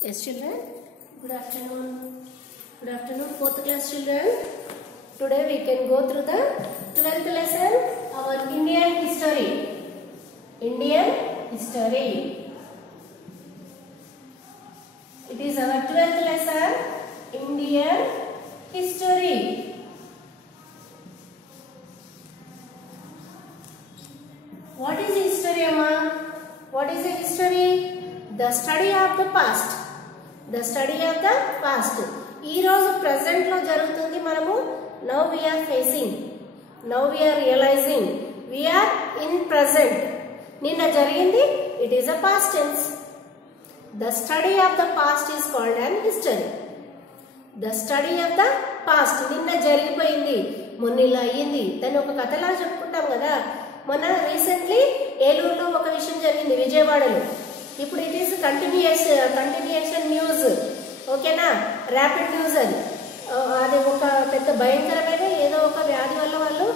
Yes, children. Good afternoon. Good afternoon, 4th class children. Today we can go through the 12th lesson, our Indian history. Indian history. It is our 12th lesson, Indian history. What is history, Amma? What is a history? The study of the past. The study of the past. ఈ రోజు present లో జరుగుతుంది మనము. Now we are facing. Now we are realizing. We are in present. నిన్న జరిగింది. It is a past tense. The study of the past is called an history. The study of the past. నిన్న జరిగిపోయింది. మొన్న ఇలా అయ్యింది. దాన్ని ఒక కథలా చెప్పుకుంటాం కదా. మొన్న రీసెంట్లీ ఏలూరులో ఒక విషయం జరిగింది, విజయవాడలో. ఇప్పుడు ఇట్ ఈస్ కంటిన్యూయేషన్ న్యూస్. ఓకేనా? ర్యాపిడ్ న్యూస్ అది ఒక పెద్ద భయంకరమైన ఏదో ఒక వ్యాధి వల్ల వాళ్ళు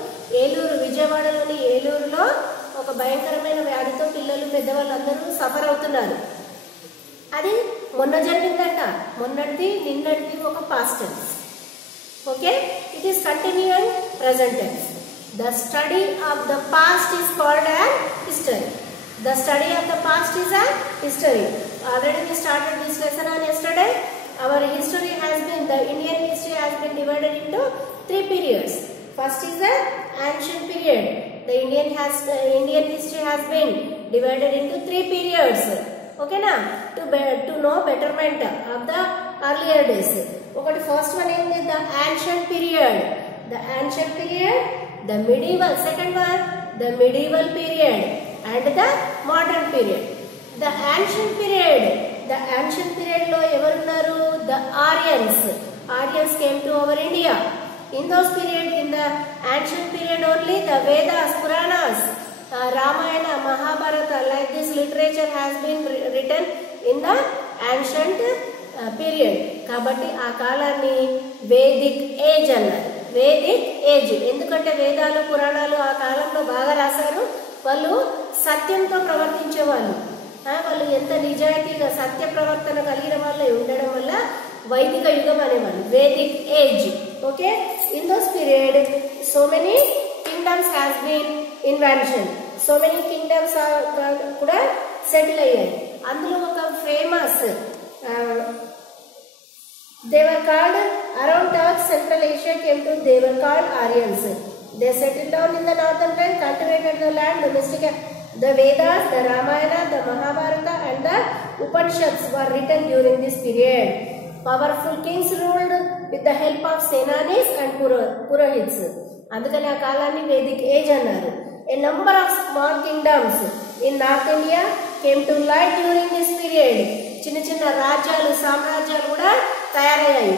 విజయవాడలోని ఏలూరులో ఒక భయంకరమైన వ్యాధితో పిల్లలు పెద్దవాళ్ళు అందరూ సఫర్ అవుతున్నారు. అది మొన్న జరిగిందంట. మొన్నటిది నిన్నటిది ఒక past tense. Okay, it is continuing present tense. The study of the past is called an history. The study of the past is a history. Already we started this lesson on yesterday. Our history has been, the Indian history has been divided into 3 periods. First is the ancient period. The Indian history has been divided into 3 periods. Okay na? To know betterment of the earlier days. Okay, first one is the ancient period. The ancient period, the medieval, second one the medieval period and the modern period. The ancient period lo evaru unnaru? The Aryans came to our India. In those period, in the ancient period only, the Vedas, Puranas, Ramayana, Mahabharata, like this literature has been written in the ancient period. Kabatti aa kalanni Vedic age annaru. Vedic age. ఎందుకంటే వేదాలు పురాణాలు ఆ కాలంలో బాగా రాశారు. వాళ్ళు సత్యంతో ప్రవర్తించేవాళ్ళు. వాళ్ళు ఎంత నిజాయితీగా సత్య ప్రవర్తన కలిగిన వాళ్ళు ఉండడం వల్ల వైదిక యుగం అనేవాళ్ళు, Vedic age. Okay, in those period so many kingdoms has been invention. So many kingdoms కూడా సెటిల్ అయ్యాయి. అందులో ఒక famous, they were called, around Turks, Central Asia came to, they were called Aryans. They settled down in the northern land, cultivated the land, domesticated. The Vedas, the Ramayana, the Mahabharata and the Upanishads were written during this period. Powerful kings ruled with the help of Senanis and Purohits. Andukani aa kalanni Vedic age annaru. A number of small kingdoms in North India came to light during this period. చిన్న రాజ్యాలు, సామ్రాజ్యాలు కూడా తయారయ్యాయి.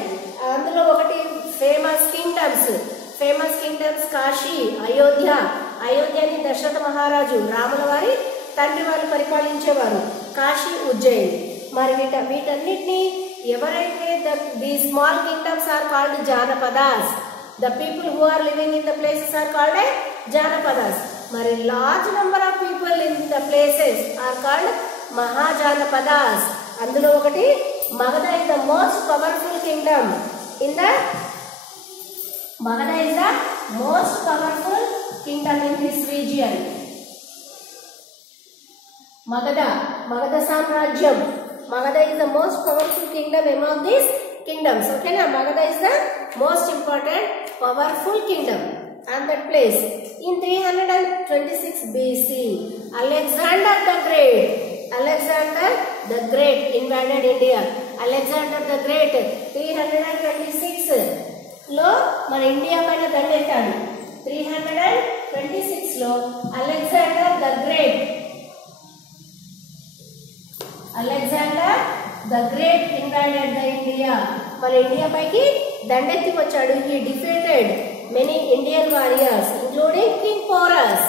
అందులో ఒకటి famous kingdoms Kashi, అయోధ్యని Dasharatha మహారాజు రాముల వారి తండ్రి వారు పరిపాలించేవారు. కాశీ, ఉజ్జయిని. మరి వీటన్నిటిని ఎవరైతే the small kingdoms are called janapadas. The people who are living in the places are called janapadas. మరి large number of people in the places are called mahajanapadas. అందులో ఒకటి Magadha is the most powerful kingdom in the Magadha is the most powerful kingdom in this region. Magadha Samrajyam. Magadha is the most powerful kingdom among these kingdoms. Okay na? Magadha is the most important powerful kingdom and that place. In 326 BC, Alexander the Great invaded India. Alexander the Great 326 లో మన India పైన దండెత్తాడు. 326 లో Alexander the great invaded the India. మన India పైకి దండెత్తి వచ్చాడు. He defeated many Indian warriors including King Porus.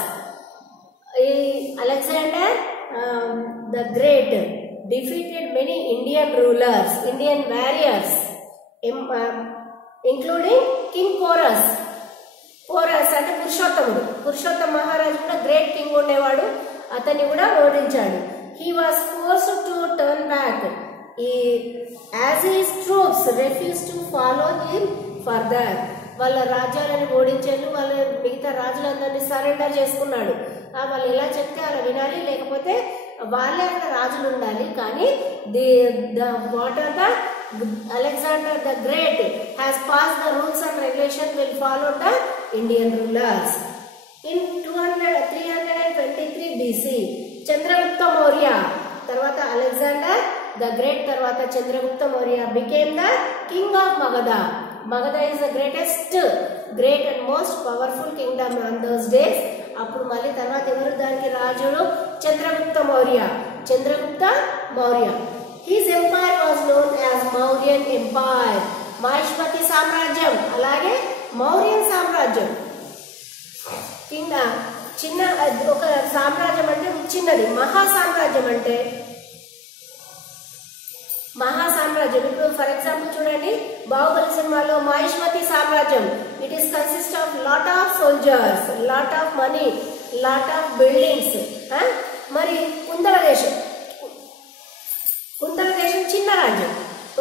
Alexander the Great defeated many Indian rulers, Indian warriors, including King Porus. అంటే పురుషోత్తమ మహారాజు కూడా గ్రేట్ కింగ్ ఉండేవాడు. అతన్ని కూడా ఓడించాడు. He was forced to turn back as his troops refused to follow him further, వాళ్ళ రాజ్యాలను ఓడించేందుకు వాళ్ళ మిగతా రాజులందరినీ సరెండర్ చేసుకున్నాడు. వాళ్ళు ఎలా చెప్తే అలా వినాలి, లేకపోతే వాళ్ళే అక్కడ రాజులు ఉండాలి. కానీ Alexander the Great has passed the rules and regulations will follow the Indian rulers. In 323 BC, Chandragupta Maurya, తర్వాత Alexander the Great, తర్వాత Chandragupta Maurya became the king of Magadha. Magadha is the great and most powerful kingdom on those days. అప్పుడు మళ్ళీ తర్వాత ఎవరు దానికి రాజులు? Chandragupta Maurya. His empire was known as Mauryan Empire. Mahishmati సామ్రాజ్యం, అలాగే మౌర్యన్ సామ్రాజ్యం. చిన్న ఒక సామ్రాజ్యం అంటే చిన్నది, మహాసామ్రాజ్యం అంటే మహాసామ్రాజ్యం. ఇప్పుడు ఫర్ ఎగ్జాంపుల్ చూడండి, బాహుబలి సినిమాలో మహిష్మతి సామ్రాజ్యం, it is consist of lot of soldiers, lot of money, lot of buildings. మరి కుందల దేశం చిన్న రాజ్యం.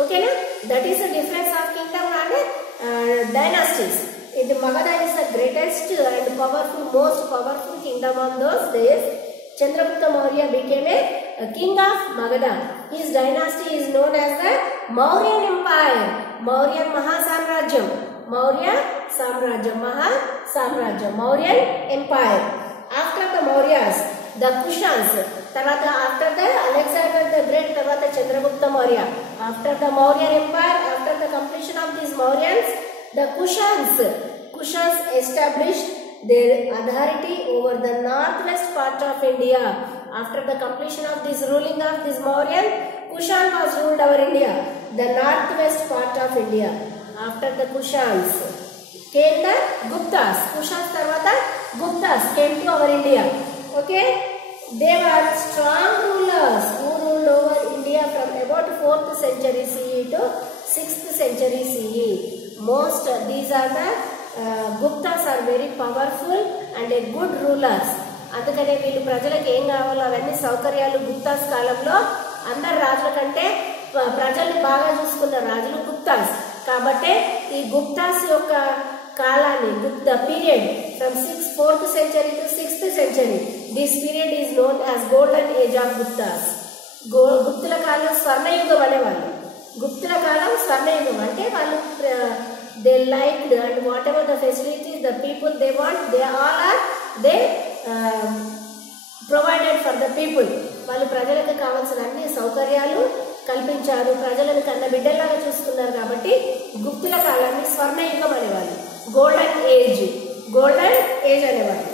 ఓకేనా? That is the difference of kingdom and dynasties. ఇది Magadha is the greatest and most powerful kingdom of those days. Chandragupta Maurya became a king of Magadha. His dynasty is known as the Mauryan Empire. Mauryan Mahasamrajyam. Mauryan Empire. After the Mauryas, the Kushans. Tarvata after the Alexander the Great, tarvata Chandragupta Maurya. After the Mauryan Empire, after the completion of these Mauryans, the Kushans established their authority over the northwest part of India. After the completion of this ruling of this Mauryan, Kushan was ruled over India, the northwest part of India. After the Kushans came the Guptas. Kushans tarvata Guptas came to our India. Okay, they were strong rulers who ruled over India from about 4th century CE to 6th century CE. These are the Guptas are very powerful and a good rulers. అందుకనే వీళ్ళు ప్రజలకు ఏం కావాలో అవన్నీ సౌకర్యాలు గుప్తాస్ కాలంలో అందరు రాజుల కంటే ప్రజల్ని బాగా చూసుకున్న రాజులు గుప్తాస్. కాబట్టి ఈ గుప్తాస్ యొక్క కాలాన్ని, the period from 4th century to 6th century, this period is known as golden age of Guptas. గుప్తుల కాలం స్వర్ణయుగం అనేవాళ్ళు. గుప్తుల కాలం స్వర్ణయుగం అంటే వాళ్ళు they liked and whatever the facilities the people they want, they provided for the people. వాళ్ళు ప్రజలకు కావాల్సిన అన్ని సౌకర్యాలు కల్పించారు, ప్రజలను కన్న బిడ్డలాగా చూసుకున్నారు. కాబట్టి గుప్తుల కాలాన్ని స్వర్ణయుగం అనేవాళ్ళు, గోల్డెన్ ఏజ్ అనేవాళ్ళు.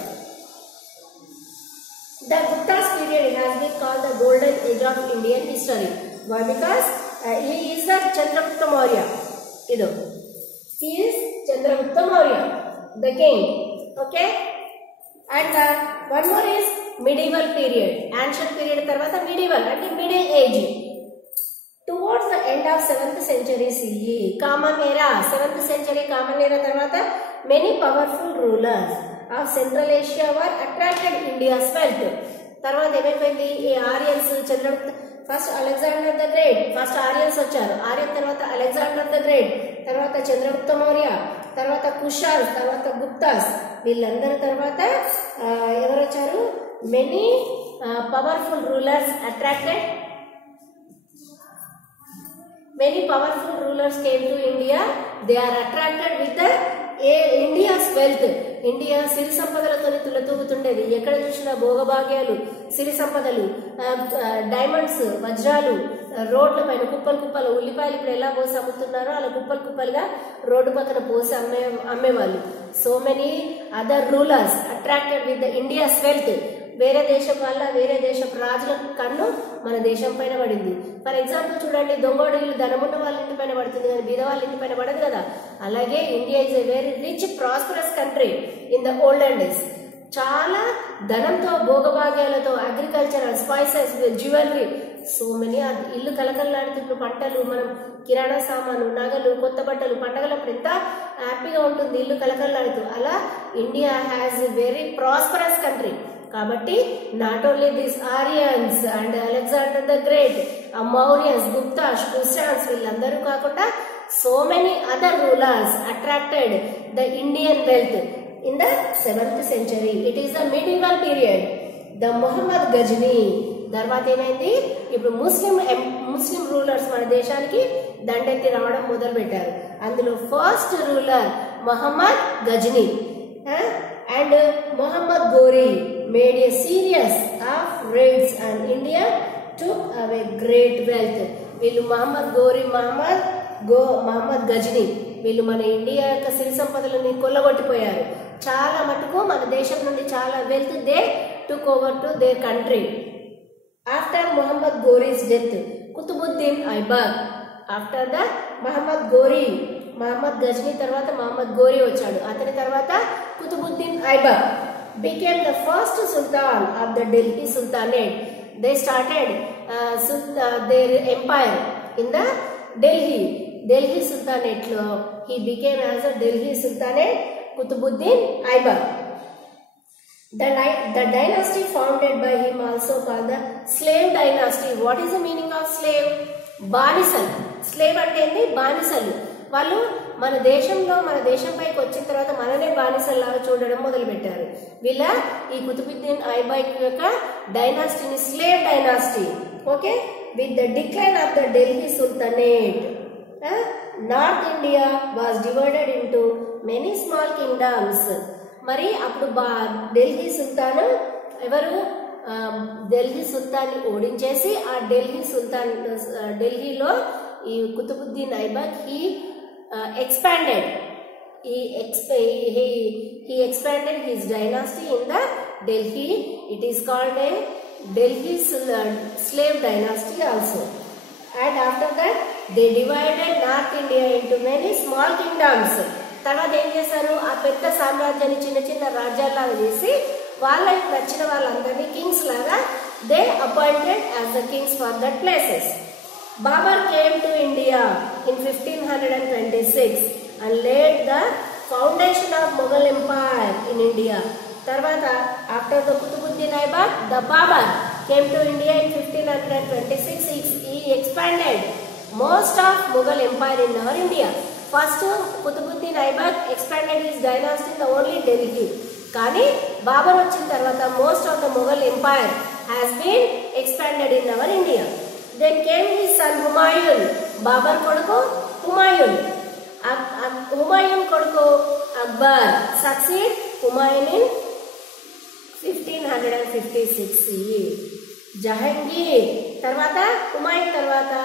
The Gupta's period has been called the golden age of Indian history. Why? Because he is the Chandragupta Maurya. He is Chandragupta Maurya, the king. Okay, and one more is medieval period. Ancient period tarvata medieval and middle age. Towards the end of 7th century CE, Common Era. 7th century Common Era tarvata many powerful rulers of Central Asia were attracted India's wealth. తర్వాత ఏమైపోయింది? ఈ Aryans, Chandragupta first Alexander the great, first Aryans వచ్చారు. ఆర్యన్ తర్వాత Alexander the great, తర్వాత చంద్రగుప్త మౌర్య, తర్వాత కుషాన్స్, తర్వాత గుప్తాస్. వీళ్ళందరి తర్వాత ఎవరు వచ్చారు? Many powerful rulers attracted. Many powerful rulers came to India. They are attracted with the India's wealth. India సిరి సంపదలతో తులతూగుతుండేది. ఎక్కడ చూసినా భోగభాగ్యాలు, సిరి సంపదలు, డైమండ్స్, వజ్రాలు, రోడ్ల పైన కుప్పలు ఉల్లిపాయలు ఇప్పుడు ఎలా పోసి అమ్ముతున్నారో అలా కుప్పలుగా రోడ్డు పక్కన పోసి అమ్మేవాళ్ళు. So many other rulers attracted with the India's wealth. వేరే దేశం వల్ల వేరే దేశపు రాజుల కన్ను మన దేశం పైన పడింది. ఫర్ ఎగ్జాంపుల్ చూడండి, దొంగోడీలు ధనమున్న వాళ్ళ ఇంటి పైన పడుతుంది కానీ బీద వాళ్ళ ఇంటి పైన పడదు కదా. అలాగే India is a very rich prosperous country in the olden days. చాలా ధనంతో, భోగభాగ్యాలతో, agricultural, spices, jewellery, so many. ఇల్లు కలకలలాడుతున్న పంటలు, మనం కిరాణా సామాను, నగలు, కొత్త బట్టలు, పండగలప్పుడు ఎంత హ్యాపీగా ఉంటుంది ఇల్లు కలకలలాడుతూ. అలా India has a very prosperous country. కాబట్టి not only this Aryans and Alexander the Great, Mauryans, Guptas, Kushans వీళ్ళందరూ కాకుండా so many other rulers attracted the Indian wealth in the 7th century. It is the medieval period. The Mohammed Ghazni తర్వాత ఏమైంది, ఇప్పుడు ముస్లిం rulers మన దేశానికి దండెత్తి రావడం మొదలు పెట్టారు. అందులో first ruler Muhammad Ghazni and Muhammad Ghori made a series of raids on India, took away great wealth. వీళ్ళు మహమ్మద్ గోరీ, మహమ్మద్ గజ్నీ వీళ్ళు మన ఇండియా యొక్క సిరి సంపదలని కొల్లగొట్టిపోయారు. చాలా మటుకు మన దేశం నుండి చాలా wealth they took over to their country. After Muhammad Ghori's death, Qutubuddin Aibak, after the Muhammad Ghori, Muhammad Ghazni తర్వాత మహమ్మద్ గోరీ వచ్చాడు. అతని తర్వాత Qutubuddin Aibak became the first sultan of the Delhi Sultanate. They started their empire in the Delhi Sultanate lo he became as a Delhi Sultanate, Kutubuddin Aibak. The dynasty founded by him also called the slave dynasty. What is the meaning of slave? బానిసలు. Slave అంటే ఏంటి? బానిసలు. వాళ్ళు మన దేశంపైకి వచ్చిన తర్వాత మననే బానిసల్లాగా చూడడం మొదలు పెట్టారు. వీళ్ళ ఈ కుతుబుద్దీన్ ఐబాక్ యొక్క డైనాసిటీని slave dynasty. Okay, with the decline of the Delhi sultanate, North India was divided into many small kingdoms. మరి అప్పుడు ఢిల్లీ సుల్తాన్ ఎవరు? ఢిల్లీ సుల్తాన్ని ఓడించేసి ఆ ఢిల్లీలో ఈ Qutubuddin Aibak expanded his dynasty in the Delhi. It is called a Delhi slave dynasty also. And after that they divided North India into many small kingdoms. తర్వాత ఏం చేశారు? ఆ పెద్ద సామ్రాజ్యాన్ని చిన్న చిన్న రాజ్యాల్లాగా చేసి వాళ్ళకి నచ్చిన వాళ్ళందరినీ కింగ్స్ లాగా they appointed as the kings for that places. Babur came to India in 1526 and laid the foundation of Mughal Empire in India. Tarvata, after the Kutubuddin Aibak, the Babur came to India in 1526. He expanded most of Mughal Empire in our India. First, Kutubuddin Aibak expanded his dynasty in the only Delhi. Kani Babur వచ్చిన తర్వాత most of the Mughal Empire has been expanded in our India. Then came his son Humayun. Babur koduku Humayun. Humayun koduku Akbar succeed Humayun in 1556 CE. Jahangir tarvata Humayun tarvata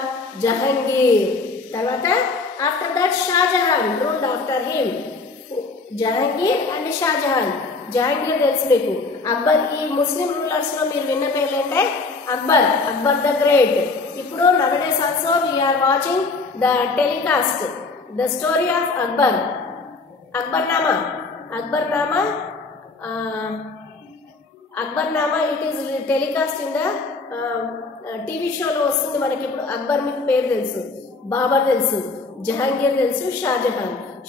Jahangir tarvata after that Shah Jahan ruled after him. Jahangir and Shah Jahan. Jahangir తెలుసు మీకు. అక్బర్ ఈ ముస్లిం rulers లో మీరు విన్న పేర్లు అంటే Akbar the great. ఇప్పుడు nowadays also we are watching the telecast, the story of Akbarnama. It is telecast in the TV show లో వస్తుంది మనకి. ఇప్పుడు అక్బర్ మీకు పేరు తెలుసు, బాబర్ తెలుసు, జహాంగీర్ తెలుసు,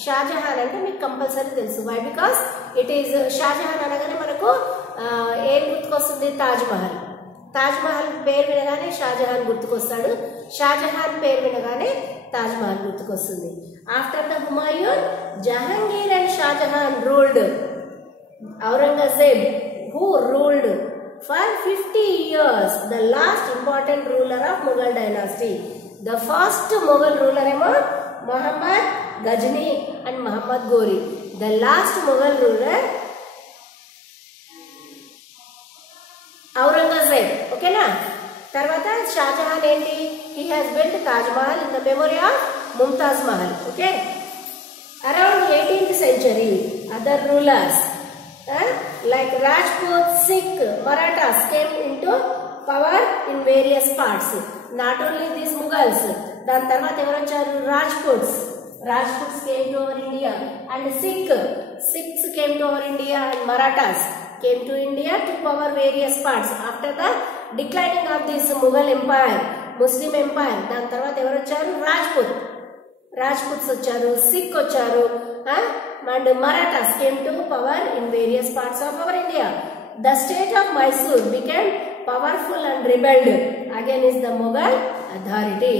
షాజహాన్ అంటే మీకు కంపల్సరీ తెలుసు. Why? Because it is Shahjahan అనగానే మనకు ఏం గుర్తుకొస్తుంది? తాజ్ మహల్ పేరు వినగానే షాజహాన్ గుర్తుకొస్తాడు, షాజహాన్ పేరు వినగానే తాజ్ మహల్ గుర్తుకొస్తుంది. After the Humayun, Jahangir and Shahjahan ruled. Aurangzeb who ruled for 50 years, the last important ruler of Mughal dynasty. The first Mughal ruler emo Muhammad Ghazni and Muhammad Ghori. The last Mughal ruler Aurangzeb. Okay na? Tarvata Shah Jahan enti, he has built Taj Mahal in the memory of Mumtaz Mahal. Okay? Around 18th century, other rulers like Rajput, Sikh, Marathas came into power in various parts. Not only these Mughals, dan tarvata evaru vacharu? Rajputs came to our India, and Sikhs came to our India, and Marathas came to India to power various parts. After the declining of this Mughal empire, Muslim empire, dan tarvata evaru vacharu? Rajputs vacharu, Sikh vacharu, and Marathas came to power in various parts of our India. the state of Mysore became powerful and rebelled against the Mughal authority.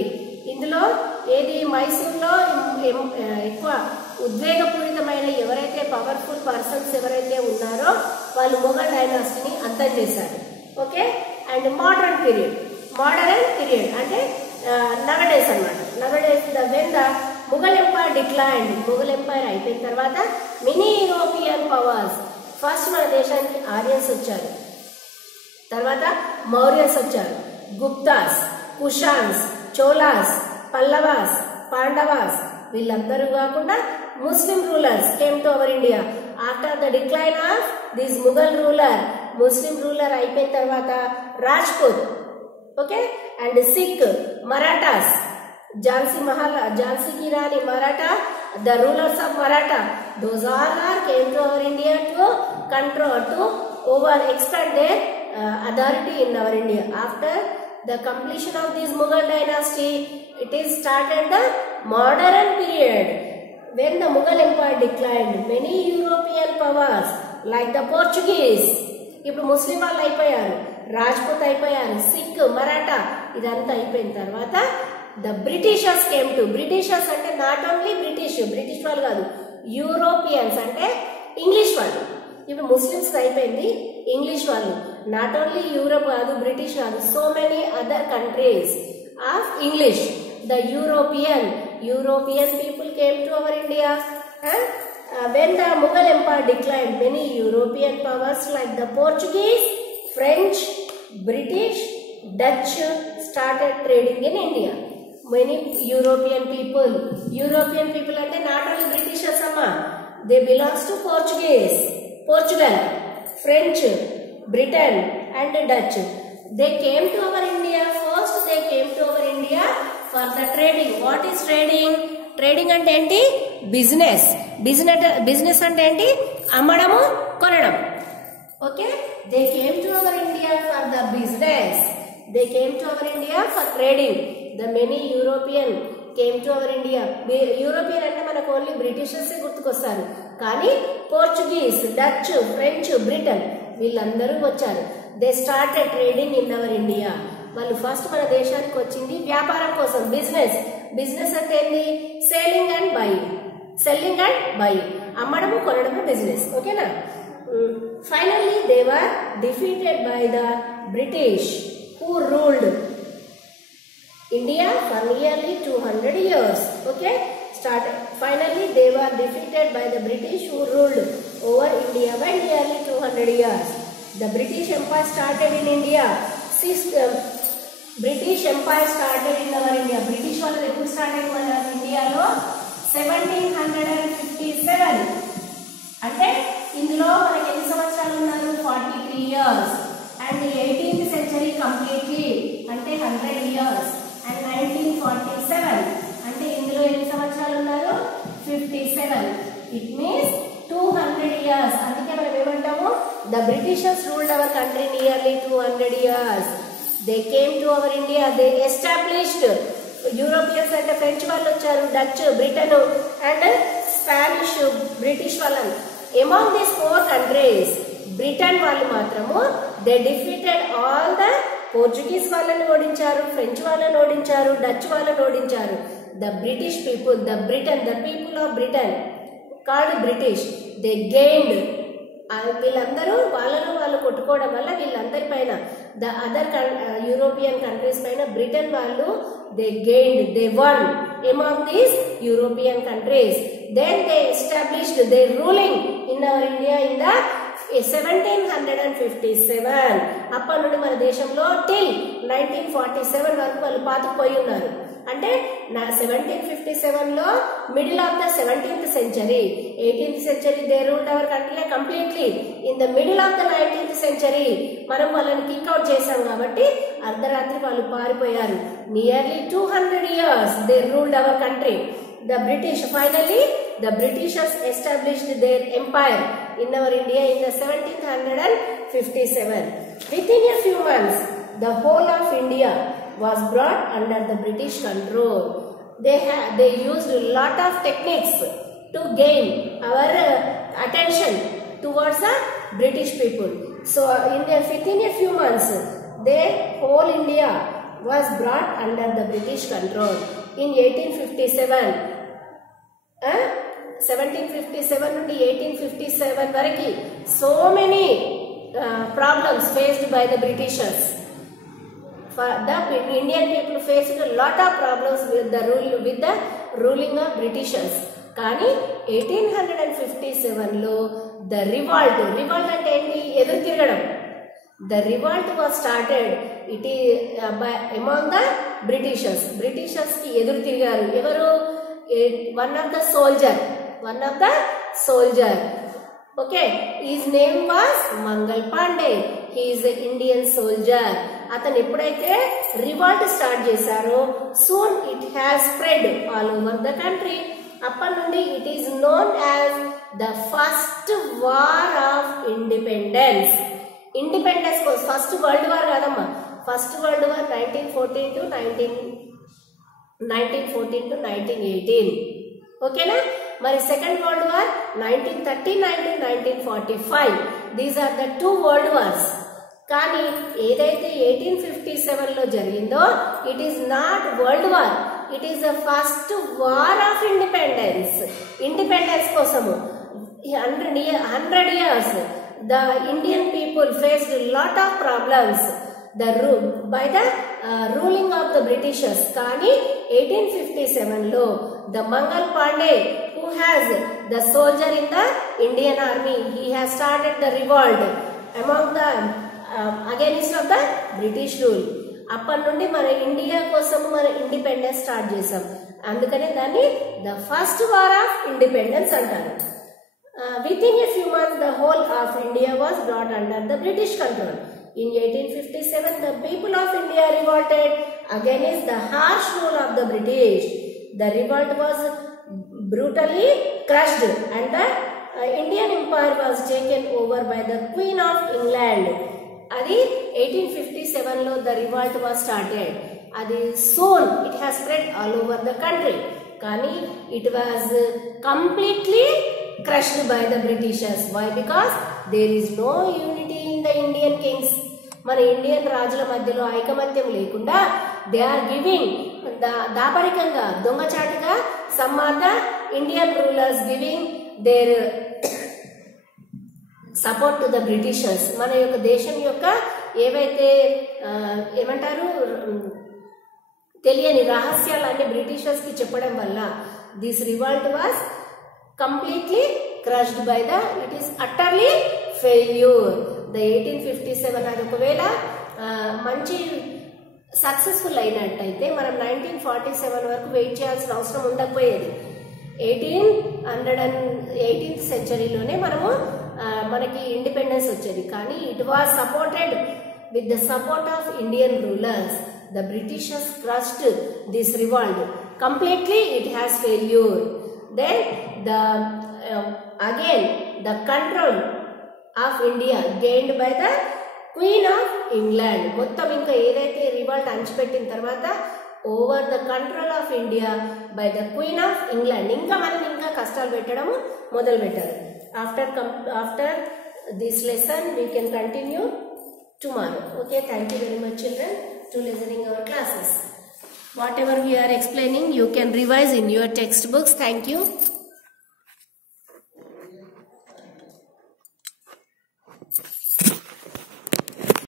ఇందులో ఏది మైసూర్లో ఎక్కువ ఉద్వేగపూరితమైన ఎవరైతే powerful persons ఎవరైతే ఉన్నారో వాళ్ళు మొఘల్ డైనాసిటీని అంతం చేశారు. Okay, and modern period అంటే నవడేస్ అన్నమాట. Nowadays when the Mughal empire declined, Mughal empire అయిపోయిన తర్వాత మినీ యూరోపియన్ పవర్స్, ఫస్ట్ మన దేశానికి ఆర్యన్స్ వచ్చారు, తర్వాత మౌర్యస్ వచ్చారు, గుప్తాస్, కుషాన్స్, చోలాస్, పల్లవాస్, పాండవాస్, వీళ్ళందరూ కాకుండా Muslim rulers came to our India after the decline of this Mughal ruler. Muslim ruler అయిపోయిన తర్వాత రాజ్పూత్, ఓకే, అండ్ సిక్, మరాఠాస్, ఝాన్సీ కి Rani Maratha, the rulers of Maratha, those all are came to our India to control to over expand their authority in our India. After the completion of this Mughal dynasty, it is started the modern period. When the Mughal empire declined, many European powers like the Portuguese, ఇప్పుడు ముస్లిం వాళ్ళు అయిపోయారు, రాజ్పూత్ అయిపోయారు, sick, Maratha ఇదంతా అయిపోయిన తర్వాత the Britishers came to. Britishers అంటే not only British వాళ్ళు కాదు, యూరోపియన్స్ అంటే ఇంగ్లీష్ వాళ్ళు. ఇప్పుడు ముస్లిమ్స్ అయిపోయింది, ఇంగ్లీష్ వాళ్ళు, నాట్ ఓన్లీ యూరోప్ కాదు, బ్రిటిష్ కాదు, so many other countries of English. The European people came to our India. When the Mughal empire declined, many European powers like the Portuguese, French, British, Dutch started trading in India. Many European people అంటే not only Britishers amma, they belongs to Portugal, French, Britain and Dutch. They came to our India. First they came to our India for the trading. What is trading? Trading అంటే ఏంటి? Business అంటే ఏంటి? అమ్మడము, కొనడం. Okay, they came to our India for the business, they came to our India for trading. The many European came to our India. European అంటే మనకు only Britishers గుర్తుకొస్తారు, కానీ Portuguese, Dutch, French, Britain వీళ్ళందరూ వచ్చారు. They started trading in our India. వాళ్ళు first మన దేశానికి వచ్చింది వ్యాపారం కోసం, బిజినెస్ అంటే ఏంటి? సెల్లింగ్ అండ్ బయింగ్, అమ్మడము, కొనడము బిజినెస్. ఓకేనా? Finally they were defeated by the British who ruled India for nearly 200 years. Okay, finally they were defeated by the British who ruled over India by nearly 200 years. The British Empire started in India. British Empire started in our India. British వాళ్ళు ఎప్పుడు start అయ్యింది మన ఇండియాలో? 1757. అంటే ఇందులో మనకి ఎన్ని సంవత్సరాలు ఉన్నారు? 43 years. And 18th century completely అంటే 100 years. అండ్ 1947 అంటే ఇందులో ఎన్ని సంవత్సరాలు ఉన్నారు? 57. It means 200 years. అందుకే మనం ఏమంటాము? The Britishers ruled our country nearly 200 years. They came to our India. They established. Europeans అంటే ఫ్రెంచ్ వాళ్ళు వచ్చారు, Dutch, Britain and Spanish, British వాళ్ళని. Among these 4 countries, బ్రిటన్ వాళ్ళు మాత్రము they defeated all the Portuguese వాళ్ళని ఓడించారు, ఫ్రెంచ్ వాళ్ళని ఓడించారు, డచ్ వాళ్ళని ఓడించారు. The British people, the people of Britain called British, they gained. వీళ్ళందరూ వాళ్ళు కొట్టుకోవడం వల్ల వీళ్ళందరి పైన ద అదర్ యూరోపియన్ కంట్రీస్ పైన బ్రిటన్ వాళ్ళు they gained, they won among these European countries. Then they established their ruling in our India in the 1757. అప్పటి నుండి మన దేశంలో టిల్ 1947 వరకు వాళ్ళు పాతుకుపోయి ఉన్నారు. అంటే 1757 లో middle of the 17th century, 18th century they ruled our country completely. In the middle of the 19th century మనం వాళ్ళని కిక్అవుట్ చేశాం కాబట్టి అర్ధరాత్రి వాళ్ళు పారిపోయారు. Nearly 200 years they ruled our country. The British, finally, the Britishers established their empire in our India in the 1757. Within a few months, the whole of India was brought under the British control. They used a lot of techniques to gain our attention towards the British people. So within a few months, the whole India was brought under the British control. In 1857, 1757 నుండి 1857 వరకు so many problems faced by the Britishers. The Indian people faced a lot of problems with the ruling of Britishers. కానీ 1857 లో the revolt అంటే ఏంటి? ఎదురు తిరగడం. The revolt was started among the Britishers. Britishers కి ఎదురు తిరిగారు. ఎవరు? one of the soldier. Okay, his name was Mangal Pandey. He is an Indian soldier. అతను ఎప్పుడైతే రివాల్ట్ స్టార్ట్ చేశారో soon it has spread all over the country. అప్పటి నుండి it is known as the first war of independence. Independence కోసం first world war కాదమ్మా, first world war 1914 to 1918. ఓకేనా? మరి second world war 1939 to 1945. These are the 2 world wars. కానీ ఏదైతే 1857 లో జరిగిందో it is not world war, it is the first war of independence. Independence కోసము 100 years the Indian people faced a lot of problems by the ruling of the Britishers. కానీ 1857 లో the Mangal Pandey, who has the soldier in the Indian army, he has started the revolt among the against of the British rule. అప్పటి నుండి మన India కోసం మన independence start చేసాం. అందుకనే దాన్ని the first war of independence అంటారు. Within a few months, the whole of India was brought under the British control. In 1857, the people of India revolted against the harsh rule of the British. The revolt was brutally crushed and the Indian Empire was taken over by the Queen of England. Adi 1857 lo the revolt was started. Adi soon it has spread all over the country. Kani it was completely crushed by the Britishers. Why? Because there is no unity in the Indian kings. మన Indian రాజుల మధ్యలో ఐకమత్యం లేకుండా they are giving దాపరికంగా దొంగచాటుగా some are the Indian rulers giving their support to the Britishers. మన యొక్క దేశం యొక్క ఏవైతే ఏమంటారు తెలియని రహస్యాలన్నీ బ్రిటిషర్స్ కి చెప్పడం వల్ల this revolt was completely crushed by it is utterly failure. The 1857 అది ఒకవేళ మంచి సక్సెస్ఫుల్ అయినట్టయితే మనం 1947 వరకు వెయిట్ చేయాల్సిన అవసరం ఉండకపోయేది. 18th సెంచరీలోనే మనము మనకి ఇండిపెండెన్స్ వచ్చేది. కానీ it was supported with the support of Indian rulers. The Britishers crushed this revolt completely. It has failure. Then again the control of India gained by the Queen of England. మొత్తం ఇంకా ఏదైతే revolt అంచిపెట్టిన తర్వాత over the control of India by the queen of England. ఇంకా మనం ఇంకా కష్టాలు పెట్టడం మొదలు పెట్టారు. After this lesson we can continue tomorrow. Okay, thank you very much children to listening our classes. Whatever we are explaining, you can revise in your textbooks. Thank you.